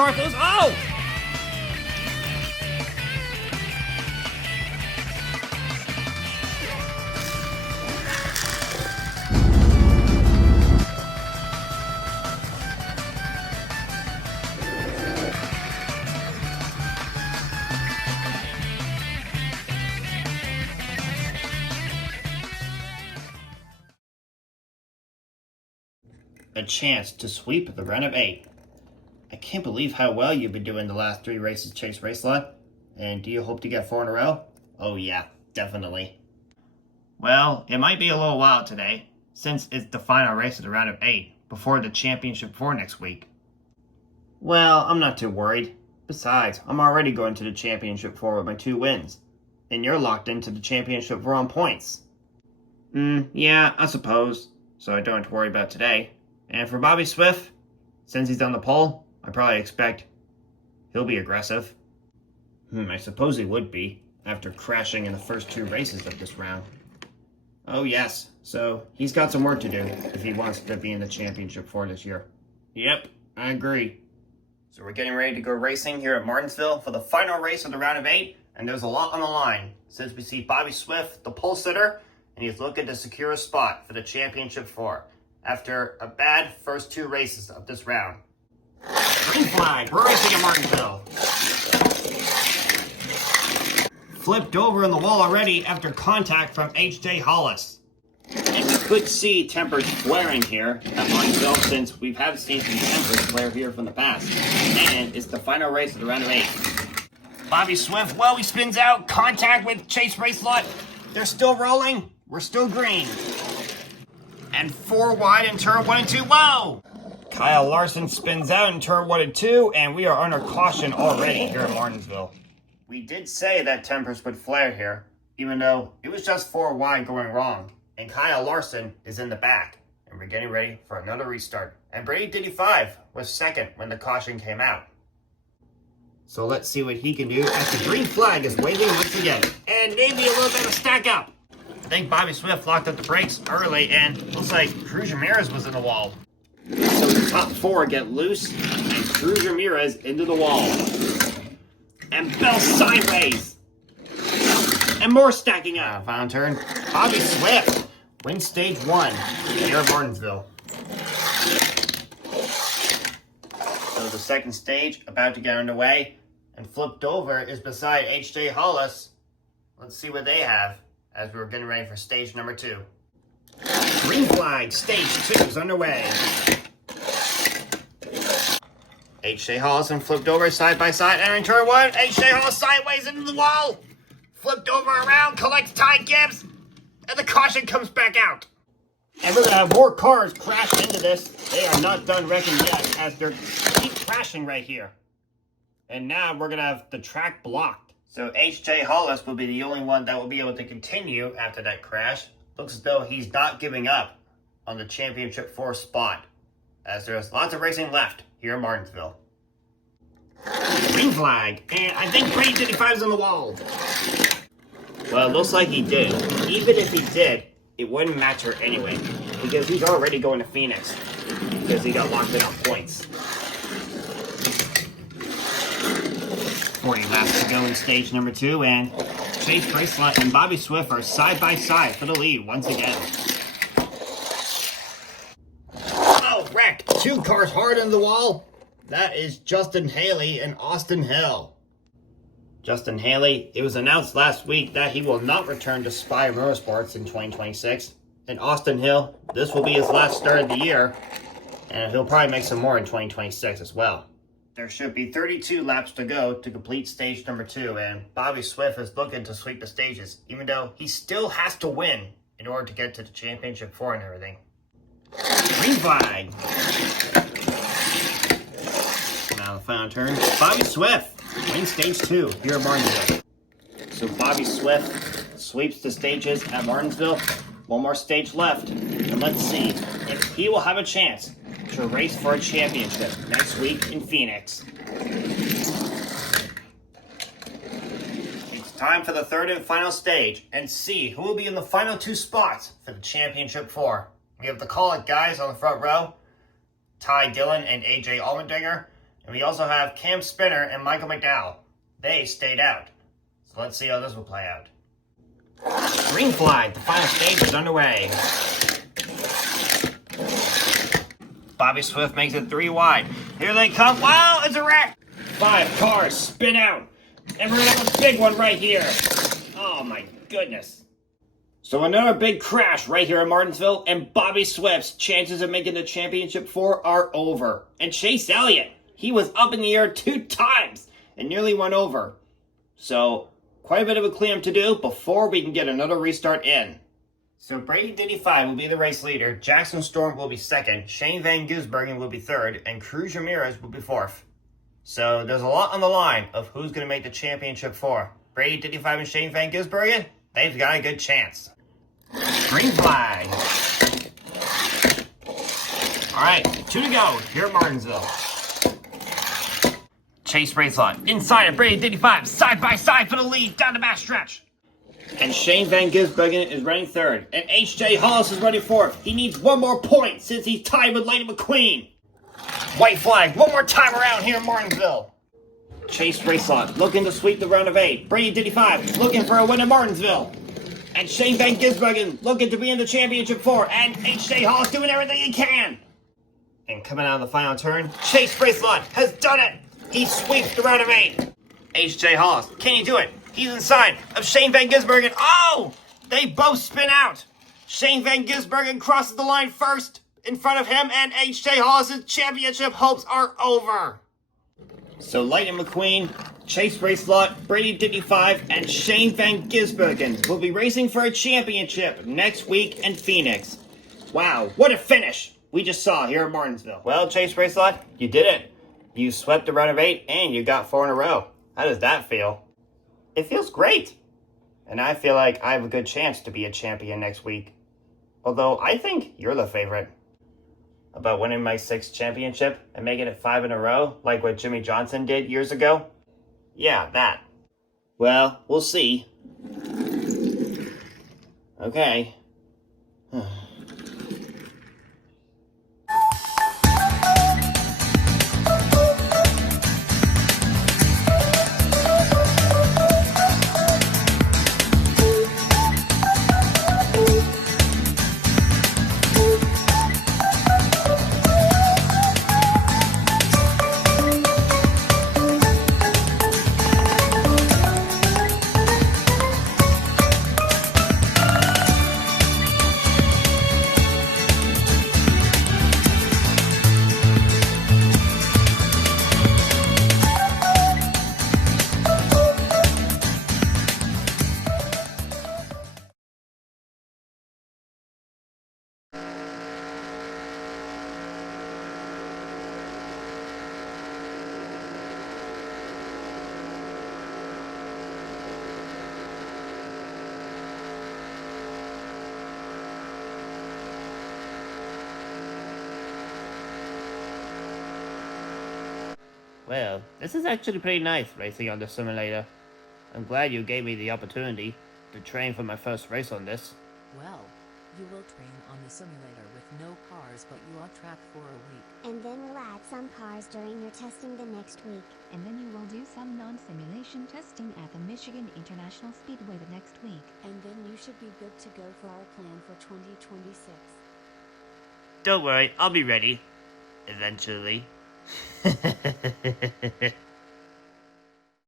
car goes. Oh! A chance to sweep the round of 8. I can't believe how well you've been doing the last 3 races, Chase Racelot. And do you hope to get 4 in a row? Oh yeah, definitely. Well, it might be a little while today, since it's the final race of the round of 8, before the championship 4 next week. Well, I'm not too worried. Besides, I'm already going to the championship 4 with my 2 wins. And you're locked into the championship 4 on points. Yeah, I suppose. So I don't have to worry about today. And for Bobby Swift, since he's on the pole, I probably expect he'll be aggressive. I suppose he would be, after crashing in the first 2 races of this round. Oh yes, so he's got some work to do if he wants to be in the championship 4 this year. Yep, I agree. So we're getting ready to go racing here at Martinsville for the final race of the round of 8, and there's a lot on the line, since we see Bobby Swift, the pole sitter, and he's looking to secure a spot for the championship 4. After a bad first 2 races of this round. Green flag, we're racing at Martinsville. Flipped over in the wall already after contact from H.J. Hollis. And we could see tempers flaring here at Martinsville, since we have seen some tempers flare here from the past. And it's the final race of the round of 8. Bobby Swift, well, he spins out, contact with Chase Racelot. They're still rolling, we're still green. And 4 wide in turn 1 and 2. Whoa! Kyle Larson spins out in turn 1 and 2, and we are under caution already here at Martinsville. We did say that tempers would flare here, even though it was just 4 wide going wrong. And Kyle Larson is in the back, and we're getting ready for another restart. And Brady 5 was second when the caution came out. So let's see what he can do as the green flag is waving once again. And maybe a little bit of stack up. I think Bobby Swift locked up the brakes early, and looks like Cruz Ramirez was in the wall. So the top 4 get loose, and Cruz Ramirez into the wall. And Bell sideways. And more stacking up. Final turn. Bobby Swift wins stage 1 here at Martinsville. So the second stage about to get underway, and flipped over is beside H.J. Hollis. Let's see what they have as we're getting ready for stage number 2. Green flag, stage 2 is underway. H.J. Hollis and flipped over side by side, entering turn 1. H.J. Hollis sideways into the wall. Flipped over around, collects Ty Gibbs, and the caution comes back out. And we're going to have more cars crash into this. They are not done wrecking yet, as they're keep crashing right here. And now we're going to have the track blocked. So H.J. Hollis will be the only one that will be able to continue after that crash. Looks as though he's not giving up on the championship 4 spot, as there's lots of racing left here in Martinsville. Green flag, and I think Brady 5 is on the wall. Well, it looks like he did. Even if he did, it wouldn't matter anyway, because he's already going to Phoenix, because he got locked in on points. 40 laps to go in stage number 2, and Chase Racelot and Bobby Swift are side by side for the lead once again. Oh, wreck! 2 cars hard in the wall. That is Justin Haley and Austin Hill. Justin Haley, it was announced last week that he will not return to Spire Motorsports in 2026. And Austin Hill, this will be his last start of the year, and he'll probably make some more in 2026 as well. There should be 32 laps to go to complete stage number 2, and Bobby Swift is looking to sweep the stages, even though he still has to win in order to get to the championship 4 and everything. Green flag. Now the final turn. Bobby Swift wins stage 2 here at Martinsville. So Bobby Swift sweeps the stages at Martinsville. 1 more stage left, and let's see if he will have a chance to race for a championship next week in Phoenix. It's time for the 3rd and final stage, and see who will be in the final 2 spots for the championship 4. We have the Call It guys on the front row, Ty Dillon and AJ Allmendinger, And we also have Cam Spinner and Michael McDowell. They stayed out. So let's see how this will play out. Green flag, the final stage is underway. Bobby Swift makes it 3 wide. Here they come. Wow, it's a wreck. 5 cars spin out. And we're gonna have a big one right here. Oh my goodness. So another big crash right here in Martinsville, and Bobby Swift's chances of making the championship 4 are over. And Chase Elliott, he was up in the air 2 times and nearly went over. So quite a bit of a cleanup to do before we can get another restart in. So Brady Diddy 5 will be the race leader, Jackson Storm will be second, Shane Van Gisbergen will be third, and Cruz Ramirez will be fourth. So there's a lot on the line of who's going to make the championship 4. Brady Diddy 5 and Shane Van Gisbergen, they've got a good chance. Green flag. Alright, 2 to go here at Martinsville. Chase Bracelot inside of Brady Diddy 5, side by side for the lead down the back stretch. And Shane Van Gisbergen is running third. And H.J. Hollis is running fourth. He needs 1 more point since he's tied with Lightning McQueen. White flag, 1 more time around here in Martinsville. Chase Bracelot looking to sweep the round of 8. Brady Diddy 5 looking for a win in Martinsville. And Shane Van Gisbergen looking to be in the championship 4. And H.J. Hollis doing everything he can. And coming out of the final turn, Chase Bracelot has done it. He sweeps the round of 8. H.J. Hollis, can he do it? He's inside of Shane Van Gisbergen. Oh! They both spin out. Shane Van Gisbergen crosses the line first in front of him, and H.J. Hollis' championship hopes are over. So Lightning McQueen, Chase Bracelot, Brady Diddy 5, and Shane Van Gisbergen will be racing for a championship next week in Phoenix. Wow, what a finish we just saw here at Martinsville. Well, Chase Bracelot, you did it. You swept the round of 8, and you got 4 in a row. How does that feel? It feels great. And I feel like I have a good chance to be a champion next week. Although I think you're the favorite. About winning my 6th championship and making it 5 in a row, like what Jimmy Johnson did years ago? Yeah, that. Well, we'll see. Okay. Well, this is actually pretty nice, racing on the simulator. I'm glad you gave me the opportunity to train for my first race on this. Well, you will train on the simulator with no cars, but you are tracked for a week. And then we'll add some cars during your testing the next week. And then you will do some non-simulation testing at the Michigan International Speedway the next week. And then you should be good to go for our plan for 2026. Don't worry, I'll be ready. Eventually.